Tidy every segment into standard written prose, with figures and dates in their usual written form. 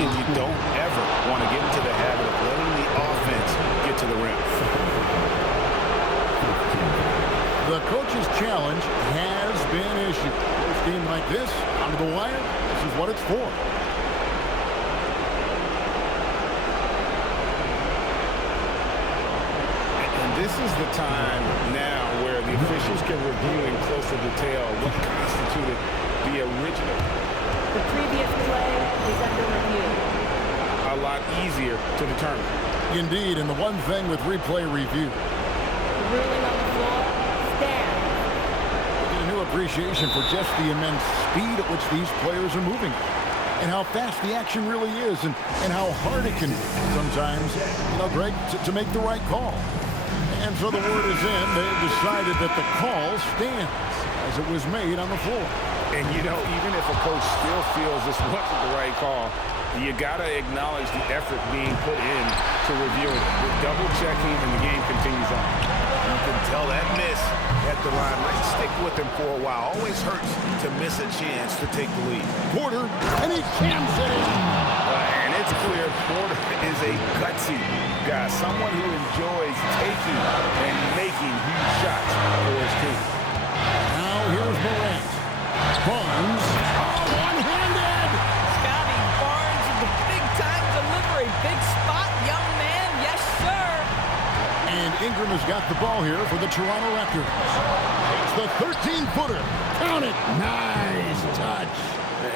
and you don't ever want to get into the habit of letting the offense get to the rim. The coach's challenge has been issued. First game like this, onto the wire, this is what it's for. And this is the time now where the officials can review in closer detail what constituted the original. The previous play is under review. A lot easier to determine. Indeed, and the one thing with replay review, The ruling on the floor stands. get a new appreciation for just the immense speed at which these players are moving and how fast the action really is and how hard it can be sometimes, Greg, to make the right call. And so the word is in. They've decided that the call stands as it was made on the floor. And, even if a coach still feels this wasn't the right call, you got to acknowledge the effort being put in to review it. The double-checking and the game continues on. You can tell that miss at the line might stick with him for a while. Always hurts to miss a chance to take the lead. Porter, and he jams it in. And it's clear Porter is a gutsy guy, someone who enjoys taking and making huge shots for his team. Now here's Morant. Barnes, one-handed. Scotty Barnes with the big-time delivery. Big spot, young man. Yes, sir. And Ingram has got the ball here for the Toronto Raptors. It's the 13-footer. Count it. Nice touch.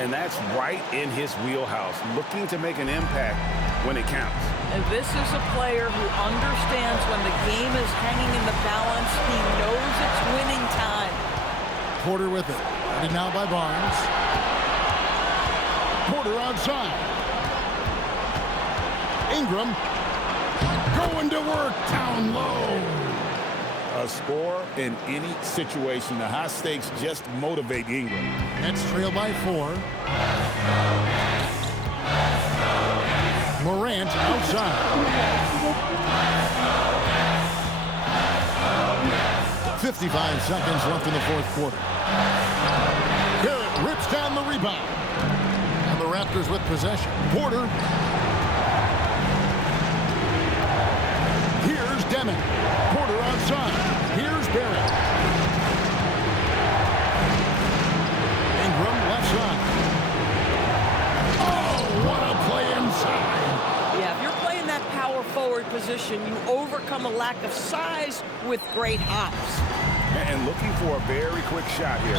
And that's right in his wheelhouse, looking to make an impact when it counts. And this is a player who understands when the game is hanging in the balance. He knows it's winning time. Porter with it. And now by Barnes. Porter outside. Ingram going to work down low. A score in any situation. The high stakes just motivate Ingram. Nets trail by 4. Morant outside. 55 seconds left in the fourth quarter. Barrett rips down the rebound. And the Raptors with possession. Porter. Here's Deming. Porter outside. Here's Barrett. Ingram left side. Oh, what a play inside. Yeah, if you're playing that power forward position, you overcome a lack of size with great hops. And looking for a very quick shot here.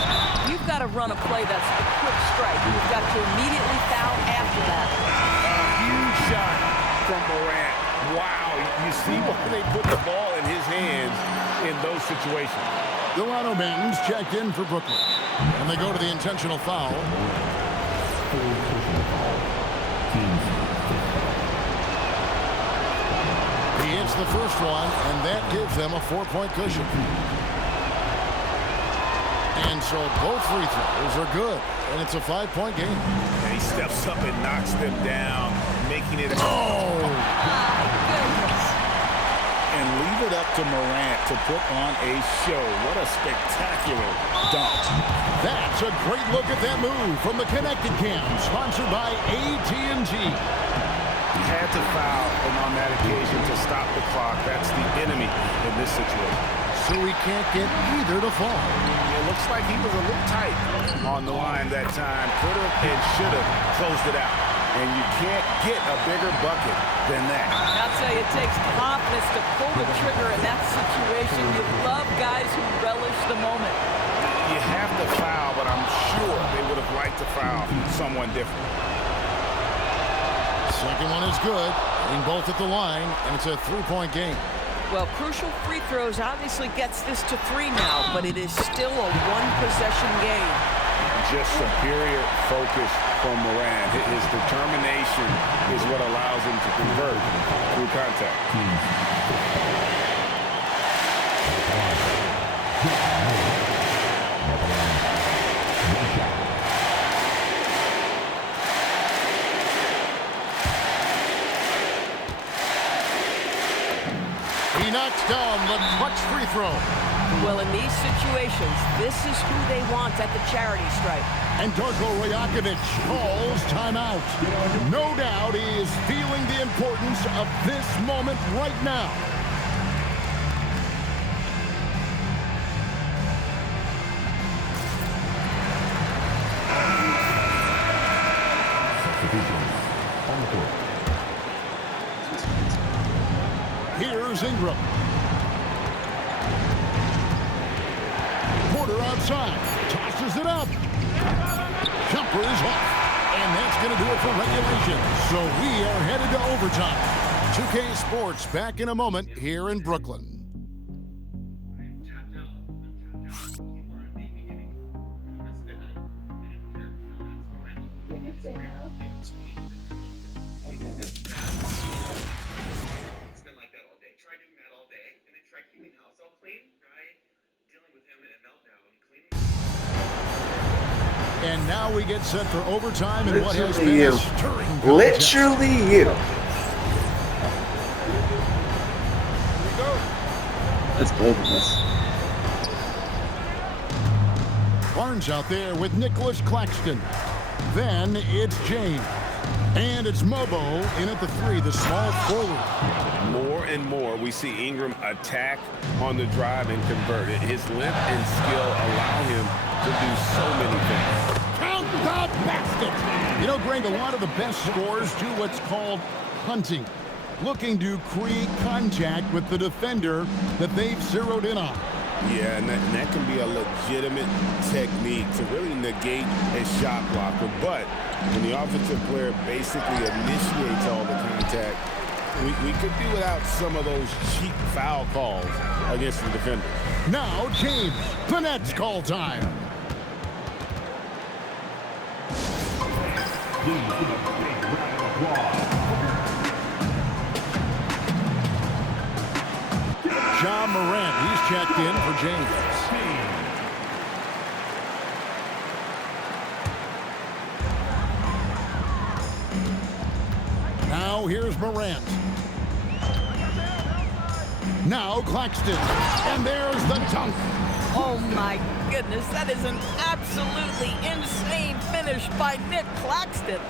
You've got to run a play that's a quick strike. You've got to immediately foul after that. A huge shot from Morant. Wow, you see why they put the ball in his hands in those situations. Delano Banton's checked in for Brooklyn. And they go to the intentional foul. He hits the first one, and that gives them a 4-point cushion. And so both free throws are good, and it's a 5-point game. And he steps up and knocks them down, making it. Oh! And leave it up to Morant to put on a show. What a spectacular dunk. That's a great look at that move from the Connected Cam, sponsored by AT&T. He had to foul, and on that occasion to stop the clock. That's the enemy in this situation. So he can't get either to fall. It looks like he was a little tight on the line that time. Could have and should have closed it out. And you can't get a bigger bucket than that. I'll tell you, it takes confidence to pull the trigger in that situation. You love guys who relish the moment. You have to foul, but I'm sure they would have liked to foul someone different. Second one is good, hitting both at the line, and it's a 3-point game. Well, crucial free throws obviously gets this to 3 now, but it is still a one-possession game. Just superior focus from Morant. His determination is what allows him to convert through contact. He knocks down the clutch free throw. Well, in these situations, this is who they want at the charity stripe. And Darko Rajakovic calls timeout. No doubt he is feeling the importance of this moment right now. Here's Ingram. Porter outside. Tosses it up. Jumper is off. And that's going to do it for regulation. So we are headed to overtime. 2K Sports back in a moment here in Brooklyn. And now we get set for overtime in what has been a stirring contest. Literally you. That's boldness. Barnes out there with Nicholas Claxton. Then it's James. And it's Mobo in at the 3, the small forward. More and more, we see Ingram attack on the drive and convert it. His length and skill allow him to do so many things. Count the basket! You know, Greg, a lot of the best scorers do what's called hunting. Looking to create contact with the defender that they've zeroed in on. Yeah, and that can be a legitimate technique to really negate a shot blocker. But when the offensive player basically initiates all the contact, we could do without some of those cheap foul calls against the defender. Now, James, the Nets call time. Ja Morant, he's checked in for James. Now here's Morant. Now Claxton. And there's the dunk. Oh my goodness, that is an absolutely insane finish by Nick Claxton.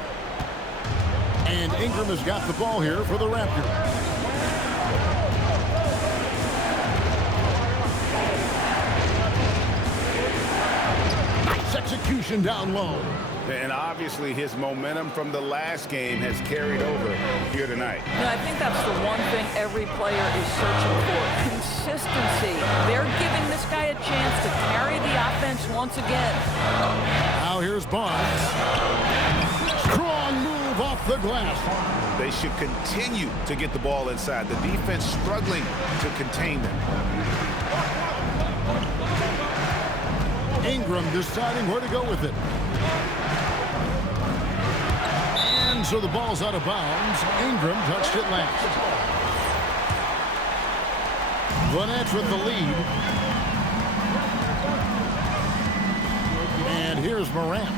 And Ingram has got the ball here for the Raptors. Execution down low. And obviously his momentum from the last game has carried over here tonight. And I think that's the one thing every player is searching for. Consistency. They're giving this guy a chance to carry the offense once again. Now here's Barnes. Strong move off the glass. They should continue to get the ball inside. The defense struggling to contain them. Ingram deciding where to go with it. And so the ball's out of bounds. Ingram touched it last. The Nets with the lead. And here's Morant.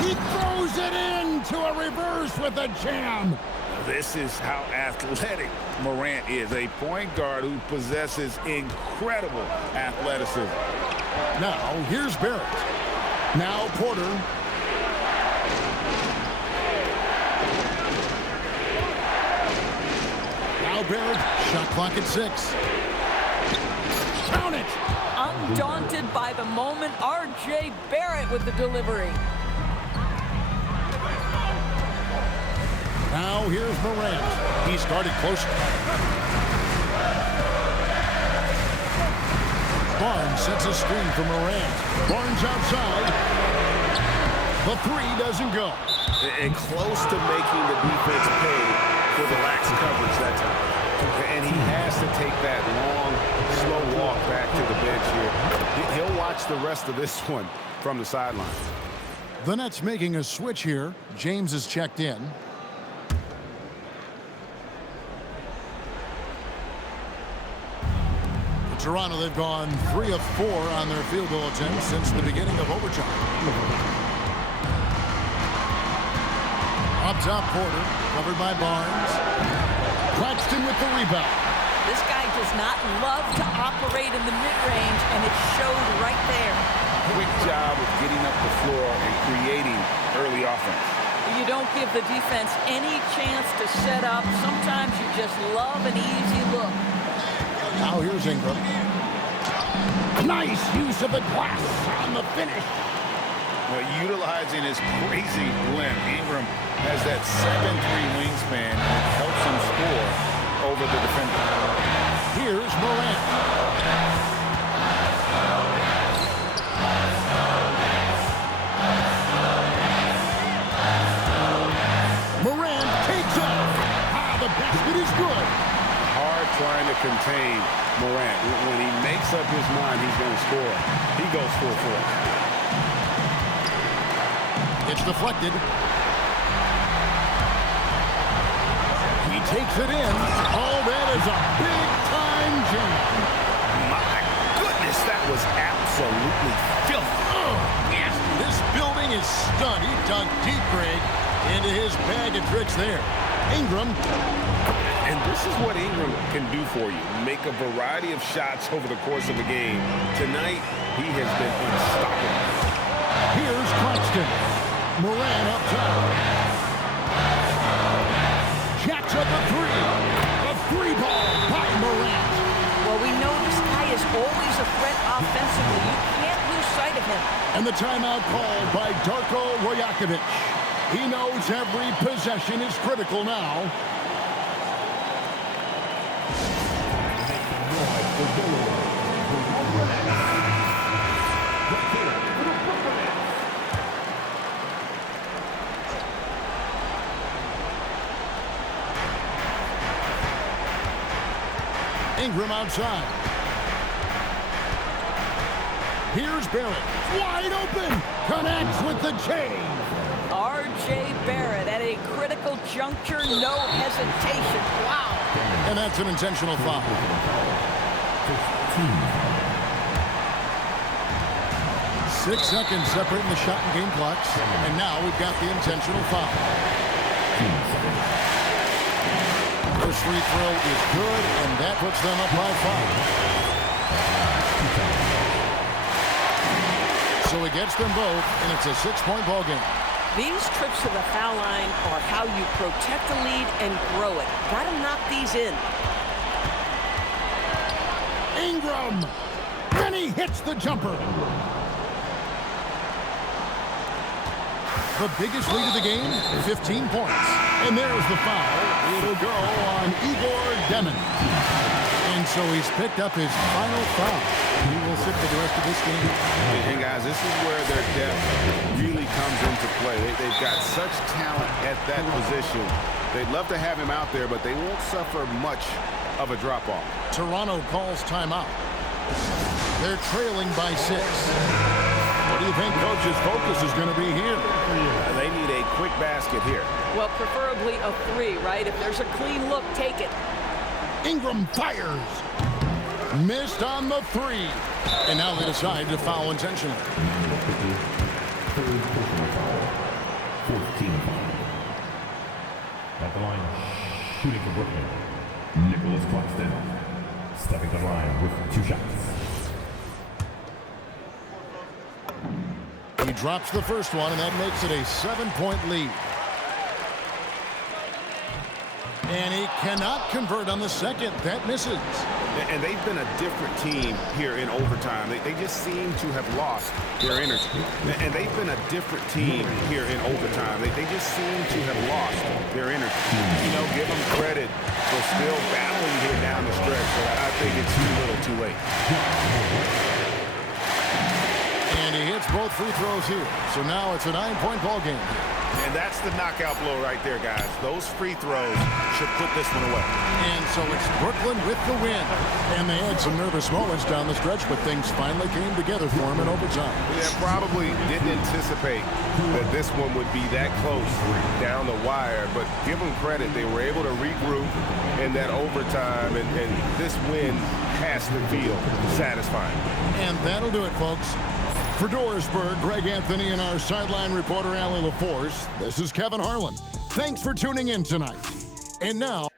He throws it into a reverse with a jam. This is how athletic Morant is, a point guard who possesses incredible athleticism. Now, here's Barrett. Now Porter. Now Barrett, shot clock at 6. Count it! Undaunted by the moment, R.J. Barrett with the delivery. Now here's Morant. He's guarded closer. Barnes sets a screen for Morant. Barnes outside. The 3 doesn't go. And close to making the defense pay for the lax coverage that time. And he has to take that long, slow walk back to the bench here. He'll watch the rest of this one from the sideline. The Nets making a switch here. James is checked in. Toronto, they've gone 3 of 4 on their field goal attempts since the beginning of overtime. Up top, Porter, covered by Barnes. Claxton with the rebound. This guy does not love to operate in the mid-range, and it showed right there. Quick job of getting up the floor and creating early offense. You don't give the defense any chance to set up. Sometimes you just love an easy look. Now here's Ingram. Nice use of the glass on the finish. Well, utilizing his crazy length, Ingram has that 7'3" wingspan that helps him score over the defender. Here's Morant. Morant takes off. The basket is good. Hard trying to contain Morant. When he makes up his mind he's going to score, he goes full force. It's deflected. He takes it in. Oh, that is a big-time jam. My goodness, that was absolutely filthy. Oh, yes. This building is stunned. He dug deep, Greg, into his bag of tricks there. Ingram. And this is what Ingram can do for you. Make a variety of shots over the course of a game. Tonight, he has been unstoppable. Here's Claxton. Morant up top. Jacks up a three. A three ball by Morant. Well, we know this guy is always a threat offensively. You can't lose sight of him. And the timeout called by Darko Rajakovic. He knows every possession is critical now. Ingram outside. Here's Barrett. Wide open. Connects with the chain. R.J. Barrett at a critical juncture. No hesitation. Wow. And that's an intentional foul. 6 seconds separating the shot and game clocks. And now we've got the intentional foul. First free throw is good, and that puts them up by 5. So he gets them both, and it's a 6-point ball game. These trips to the foul line are how you protect the lead and grow it. Got to knock these in. Ingram! Then he hits the jumper. The biggest lead of the game, 15 points. And there's the foul. It'll go on Igor Demin. And so he's picked up his final foul. He will sit for the rest of this game. And guys, this is where their depth really comes into play. They've got such talent at that position. They'd love to have him out there, but they won't suffer much of a drop-off. Toronto calls timeout. They're trailing by 6. What do you think Coach's focus is going to be here? They need a quick basket here. Well, preferably a 3, right? If there's a clean look, take it. Ingram fires. Missed on the 3. And now they decide to foul intentionally. 14. At the line, shooting for Brooklyn, Nicholas Claxton. Stepping to the line with 2 shots. He drops the first one, and that makes it a 7-point lead. And he cannot convert on the second. That misses. And they've been a different team here in overtime. They just seem to have lost their energy. And they've been a different team here in overtime. They just seem to have lost their energy. You know, give them credit for still battling here down the stretch, but I think it's too little too late. And he hits both free throws here. So now it's a 9-point ball game. And that's the knockout blow right there, guys. Those free throws should put this one away. And so it's Brooklyn with the win. And they had some nervous moments down the stretch, but things finally came together for them in overtime. Yeah, probably didn't anticipate that this one would be that close down the wire, but give them credit. They were able to regroup in that overtime, and this win has to feel satisfying. And that'll do it, folks. For Dorisburg, Greg Anthony, and our sideline reporter, Allie LaForce, this is Kevin Harlan. Thanks for tuning in tonight. And now...